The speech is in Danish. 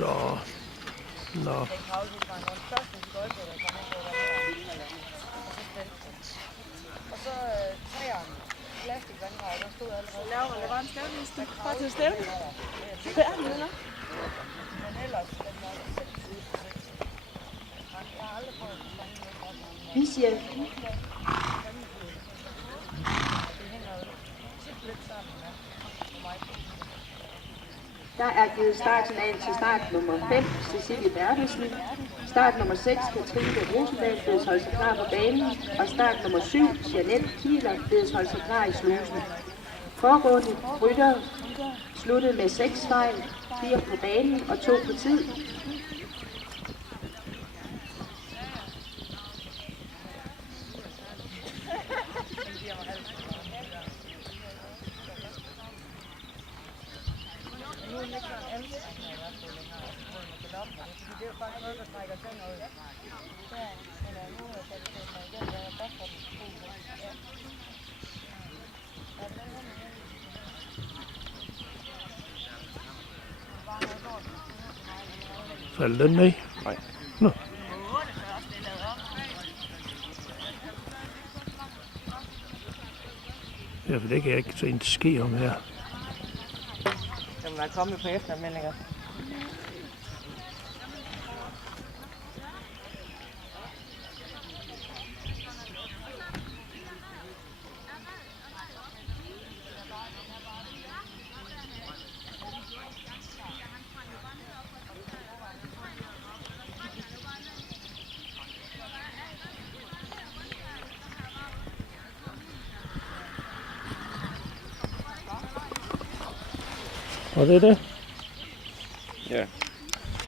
Så... Nå. Og så træerne, plastikvandrør, der stod allerede. Laver relevant skadliste fra til stævne. Færdig, eller? Men ellers, den var sindssygt ude på det. Jeg har aldrig prøvet at fange noget. Vi siger, Det hænger jo tit lidt sammen med mig. der er givet startsignal til start nummer 5, Cecilie Bertelsen. Start nummer 6, Katrine Rosendal, bedes holde sig klar på banen. Og start nummer 7, Jeanette Kieler, bedes holde sig klar i slusen. Foregående rytter sluttede med 6 fejl, 4 på banen og 2 på tid. Faldt den ned? Nej. Nå. Ja, for det kan jeg ikke se en ske om her. Jamen, der er kommet på efteranmeldinger. Og det er det? Ja.